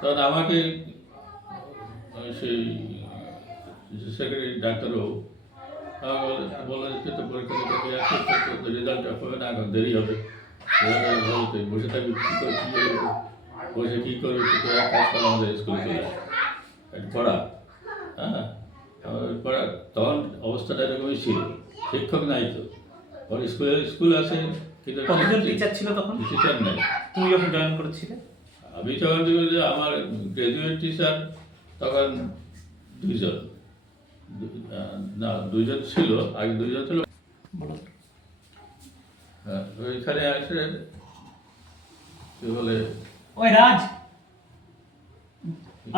তখন আমাকে সেই সেক্রেটারি ডাক্তারও বললেন যে তো পরীক্ষা রেজাল্টটা হবে না, এখন দেরি হবে, বসে থাকবি কী করে, কী করবো, বসে কী করবি, তো এক কাজ করে আমাদের স্কুলে চলে আসে একটু পড়া। হ্যাঁ, পড়া তখন অবস্থাটা এরকমই ছিল, শিক্ষক নাই তো, ওর স্কুল আছে কিন্তু কতজন টিচার ছিল তখন? টিচার নাই। তুমি যখন জয়েন করেছিলে? আমি যখন যে আমার গ্রাজুয়েট টিচার তখন দুইজন, না দুইজন ছিল, আগে দুইজন ছিল। ওইখানে আসে কি বলে, ওই রাজ,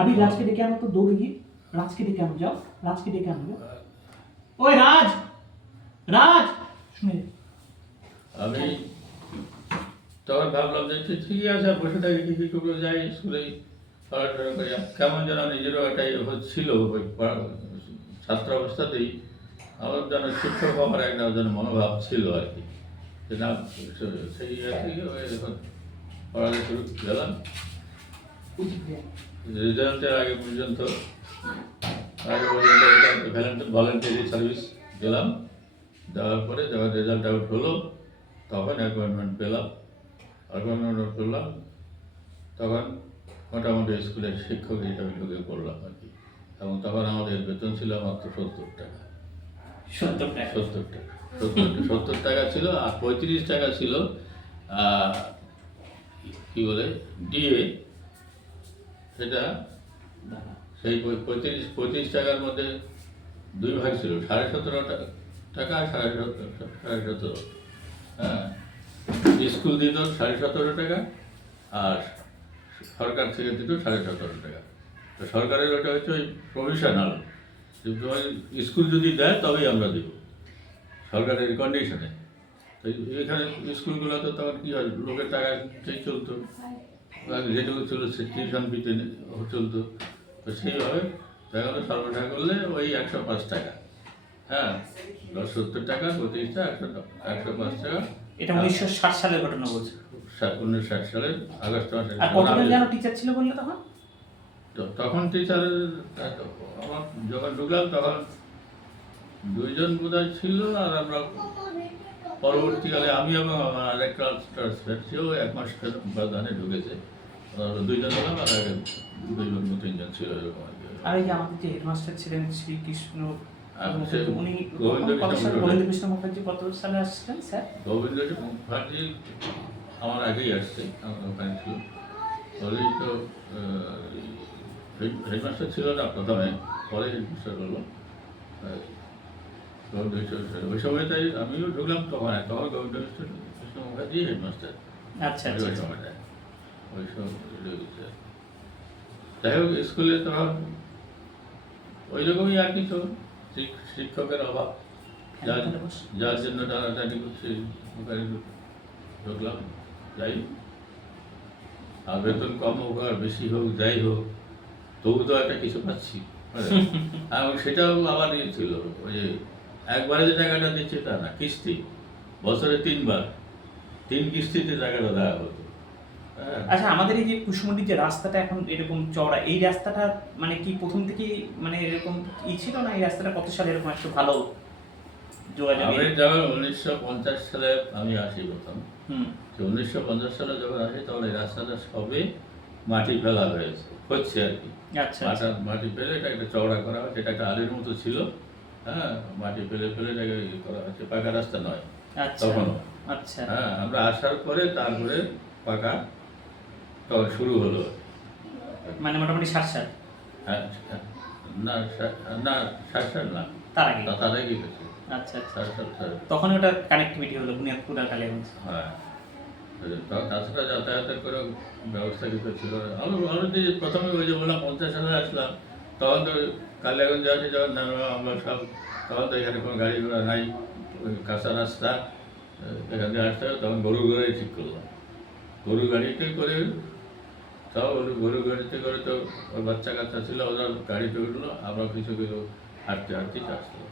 अभी राज के डेके आनो तो दो मिनट, राज के डेके आनो जाओ, राज के डेके आनो जाओ। ओए राज, राज শুনে আমি তখন ভাবলাম যে ঠিকই আছে, বসে থাকি কী করবো, যাই স্কুলেই পড়াশোনা করি। কেমন যেন নিজেরও একটা হচ্ছিল ওই ছাত্র অবস্থাতেই আমার যেন শিক্ষক হওয়ার একটা যেন মনোভাব ছিল আর কি, যে না সেই আর কি পড়ালেখা শুরু গেলাম। রেজাল্টের আগে পর্যন্ত ভলেন্টারি সার্ভিস গেলাম, দেওয়ার পরে যখন রেজাল্ট আউট হলো তখন অ্যাপয়েন্টমেন্ট পেলাম, অ্যাপয়েন্টমেন্ট করলাম, তখন মোটামুটি স্কুলের শিক্ষক হিসাবে ঢুকে পড়লাম আর কি। এবং তখন আমাদের বেতন ছিল মাত্র 70 টাকা। 70 টাকা ছিল, আর 35 টাকা ছিল কি বলে ডিএ, সেটা সেই 35 টাকার মধ্যে দুই ভাগ ছিল, 17.5 টাকা আর 17.5। হ্যাঁ, স্কুল দিত 17.5 টাকা আর সরকার থেকে দিত 17.5 টাকা। তো সরকারের ওটা হচ্ছে ওই প্রভিশনাল, স্কুল যদি দেয় তবেই আমরা দেব, সরকারের কন্ডিশনে। তো এখানে স্কুলগুলো তো তখন কী হয়, লোকের টাকা সেই চলতো, যেটুকু ছিল সে টিউশন ফিতে চলতো। তো সেইভাবে দেখা গেলো সর্বটা করলে ওই 105 টাকা। হ্যাঁ, 70 টাকা 35টা 105 টাকা। এটা 1960 সালের ঘটনা বলছো? 1960 সালের আগস্ট মাসে। আর কতজন যেন টিচার ছিল বললে তখন? তখন টিচার আমার যখন ঢুকলাম তখন দুইজন বোধহয় ছিল, আর আমরা পরবর্তীকালে আমি এবং আমার আরেকটা সেও 1 মাস ব্যবধানে ঢুকেছে, দুইজন হলাম, আর আগে দুইজন 3জন ছিল এরকম আর কি। আর এই যে আমাদের যে হেডমাস্টার ছিলেন শ্রীকৃষ্ণ, উনি গোবিন্দকৃষ্ণ মুখার্জি কত সালে আসছিলেন স্যার? গোবিন্দকৃষ্ণ মুখার্জি আমার আগেই আসছে, আমার ওখানে ছিল। পরেই তো হেডমাস্টার ছিল না প্রথমে, পরে হেডমাস্টার করলো। ওই সময় তাই আমিও ঢুকলাম তখন গোবিন্দকৃষ্ণ মুখার্জি হেডমাস্টার। আচ্ছা ওই সময়টায় ওই সব যাই হোক, স্কুলে তখন ওই রকমই আর কিছু শিক্ষকের অভাব, যার জন্য টানাটানি করছে, ওখানে ঢুকলাম। যাই, আর বেতন কম হোক আর বেশি হোক, যাই হোক, তবু তো একটা কিছু পাচ্ছি। এবং সেটাও আবার ছিল, ওই যে একবারে যে টাকাটা দিচ্ছে তা না, কিস্তি, বছরে 3 বার, 3 কিস্তিতে টাকাটা দেওয়া হতো। আচ্ছা, আমাদের এই যে কুশমন্ডির যে রাস্তাটা এখন এরকম চওড়া, এই রাস্তাটা মানে কি প্রথম থেকে মানে এরকম ছিল না? এই রাস্তাটা কত সালে এরকম একটু ভালো যোগাযোগ? আমি যখন 1950 সালে আমি আসি প্রথম, 1950 সালে যখন আসি তখন এই রাস্তাটা সবে মাটি ফেলা হচ্ছে আর কি। আচ্ছা, মাটি ফেলে এটা একটা চওড়া করা হয়, সেটা একটা আলের মতো ছিল। হ্যাঁ, মাটি ফেলে এটাকে করা হচ্ছে, পাকা রাস্তা নয় তখনও। আচ্ছা, হ্যাঁ, আমরা আসার পরে তারপরে পাকা তখন শুরু হলো, মানে মোটামুটি 60 সাল। হ্যাঁ, না 60 সাল না, তার আগে গেছে। আচ্ছা, 60 সাল। তখন ওটা কানেক্টিভিটি হলো বুনিয়াদপুর আর কালিয়াগঞ্জ। হ্যাঁ, তাছাড়া যাতায়াতের কোনো ব্যবস্থা কিছু ছিল না। আমি যে প্রথমে ওই যে বললাম 50 সালে আসলাম, তখন তো কালিয়াগঞ্জ আছে যখন আমরা সব, তখন তো এখানে কোনো গাড়ি ঘোড়া নাই, ওই কাঁচা রাস্তা, এখান থেকে আসতে হবে। তখন গরু গাড়ি ঠিক করলাম, গরু গাড়িতে করে সব গরু গাড়িতে করে, তো ওর বাচ্চা কাচ্চা ছিল, ওরা গাড়িতে উঠলো, আমরা কিছু হাঁটতে হাঁটতেই আসলো।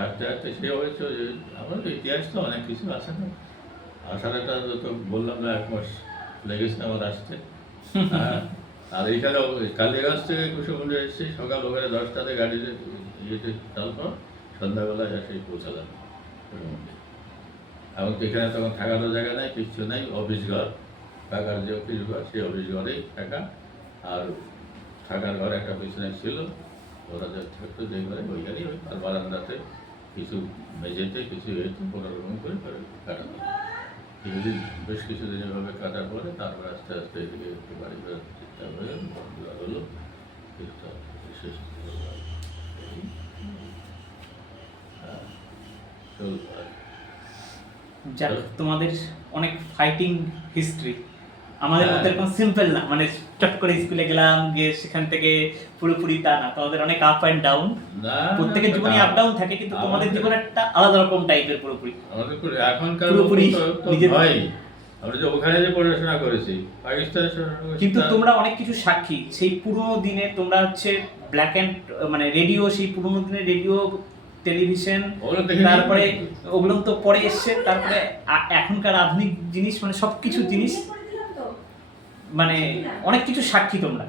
হাঁটতে হাঁটতে সে হয়েছে যে আমাদের ইতিহাস তো অনেক কিছু আছে না, আসার একটা তো বললাম না, 1 মাস লেগেছে আমার আসতে। হ্যাঁ, আর এইখানে কালীগঞ্জ থেকে কুসুমুন্ডি এসেছি সকাল ওখানে 10টাতে গাড়িতে ইয়েতে তারপর সন্ধ্যাবেলায় এসে পৌঁছালাম কুসুমুন্ডি। এমনকি এখানে তখন থাকারও জায়গা নাই, কিচ্ছু নাই, অফিস ঘর, থাকার যে অফিস ঘর সেই অফিস ঘরেই থাকা। আর থাকার ঘর একটা পিছনে ছিল, ওরা যে থাকতো যে ঘরে ওই ঘরেই ওই আর বারান্দাতে কিছু মেঝেতে কিছু হয়েছে কোনো রকম করে কাটানো। কিছুদিন বেশ কিছুদিন এভাবে কাটার পরে তারপর আস্তে আস্তে এদিকে একটু বাড়ি বেরোতে চেষ্টা করে বন্ধুরা হলো কিছুটা শেষ করলো। হ্যাঁ, চলতো আর কি। যাক, তোমাদের অনেক ফাইটিং হিস্ট্রি। আমাদের হ্যাঁ। মতো এরকম সিম্পল না, মানে চট করে স্কুলে গেলাম গিয়ে সেখান থেকে পুরোপুরি তা না, তোমাদের অনেক আপ অ্যান্ড ডাউন। না, প্রত্যেকের না, জীবনে আপ ডাউন থাকে, কিন্তু তোমাদের জীবনে একটা আলাদা রকম টাইপের পুরোপুরি। আমাদের এখনকার পুরোপুরি তো নিজের- ভয়। আমরা যে ওখানে যে পড়াশোনা করেছি পাকিস্তানের কিন্তু তোমরা অনেক কিছু সাক্ষী, সেই পুরোনো দিনে তোমরা হচ্ছে ব্ল্যাক অ্যান্ড মানে রেডিও, সেই পুরোনো দিনের রেডিও, টেলিভিশন, ওগুলো দেখে তারপরে ওগুলো তো পরে এসছে, তারপরে এখনকার আধুনিক জিনিস, মানে সবকিছু জিনিস, মানে অনেক কিছু সাক্ষী তোমরা।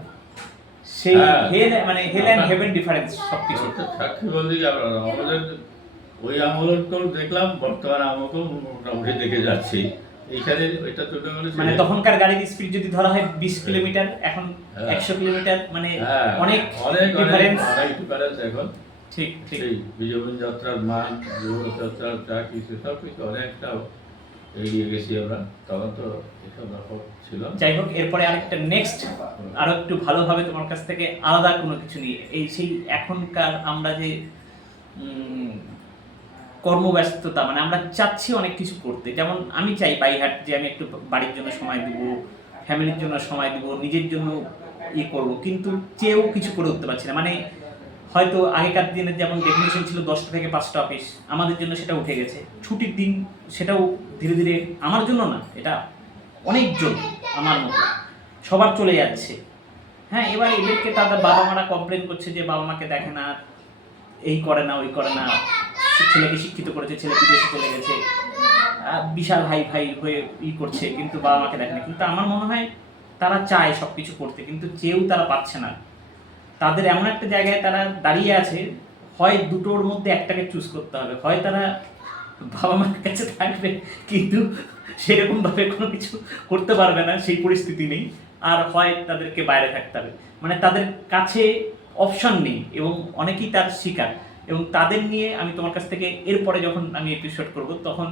সেই হ্যাঁ। হেল মানে হেল অ্যান্ড হেভেন ডিফারেন্স সবকিছু। সাক্ষী বলতে কি আমরা আমাদের ওই আমলকেও দেখলাম, বর্তমান আমলকেও মোটামুটি দেখে যাচ্ছি। এইখানে ওইটা তোকে বলেছি মানে তখনকার গাড়ির স্পিড যদি ধরা হয় 20 কিলোমিটার, এখন হ্যাঁ। 100 কিলোমিটার, মানে হ্যাঁ, অনেক অনেক ডিফারেন্স। অনেক ডিফারেন্স এখন। ঠিক ঠিক। সেই বিজয়ন যাত্রার মান, বিজয় যাত্রার যা কিছু সব কিছু অনেকটা এগিয়ে গেছি আমরা। তখন তো এসব রকম ছিল না। যাই হোক, এরপরে আরেকটা নেক্সট আরো একটু ভালোভাবে তোমার কাছ থেকে আলাদা কোনো কিছু নিয়ে, এই সেই এখনকার আমরা যে কর্মব্যস্ততা, মানে আমরা চাচ্ছি অনেক কিছু করতে, যেমন আমি চাই বাইহাট যে আমি একটু বাড়ির জন্য সময় দেবো, ফ্যামিলির জন্য সময় দেবো, নিজের জন্য করব, কিন্তু চেয়েও কিছু করে উঠতে পারছি না। মানে হয়তো আগেকার দিনে যেমন ডেফিনেশন ছিল 10টা থেকে 5টা অফিস, আমাদের জন্য সেটা উঠে গেছে। ছুটির দিন সেটাও ধীরে ধীরে, আমার জন্য না, এটা অনেকজন আমার মতো সবার চলে যাচ্ছে। হ্যাঁ, এবার এদেরকে তাদের বাবা মারা কমপ্লেন করছে যে বাবা মাকে দেখে না, এই করে না, ওই করে না, ছেলেকে শিক্ষিত করেছে, ছেলে বিদেশে চলে গেছে, বিশাল হাই ফাই হয়ে করছে, কিন্তু বাবা মাকে দেখে না। কিন্তু আমার মনে হয় তারা চায় সব কিছু করতে, কিন্তু চেয়েও তারা পাচ্ছে না। তাদের এমন একটা জায়গায় তারা দাঁড়িয়ে আছে, হয় দুটোর মধ্যে একটাকে চুজ করতে হবে, হয় তারা বাবা মার কাছে থাকবে কিন্তু সেরকম ভাবে কোনো কিছু করতে পারবে না, সেই পরিস্থিতি নেই, আর হয় তাদেরকে বাইরে থাকতে হবে। মানে তাদের কাছে অপশন নেই, এবং অনেকেই তার শিকার। এবং তাদের নিয়ে আমি তোমার কাছ থেকে এরপরে যখন আমি এপিসোড করব, তখন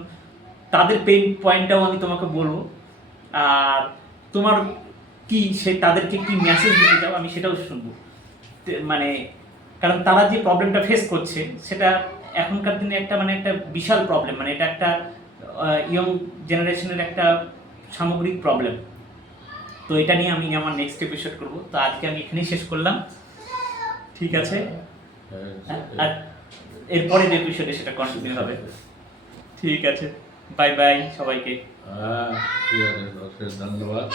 তাদের পেইন পয়েন্টটাও আমি তোমাকে বলবো, আর তোমার কি সে তাদেরকে কি মেসেজ দিতে চাও আমি সেটাও শুনবো। মানে কারণ তারা যে প্রবলেমটা ফেস করছে সেটা এখনকার দিনে একটা মানে একটা বিশাল প্রবলেম, মানে এটা একটা ইয়ং জেনারেশনের একটা সামগ্রিক প্রবলেম। তো এটা নিয়ে আমি আমার নেক্সট এপিসোড করব। তো আজকে আমি এখানেই শেষ করলাম, ঠিক আছে? আর এরপরে যে এপিসোডে সেটা কন্টিনিউ হবে। ঠিক আছে, বাই বাই সবাইকে। ঠিক আছে, ধন্যবাদ।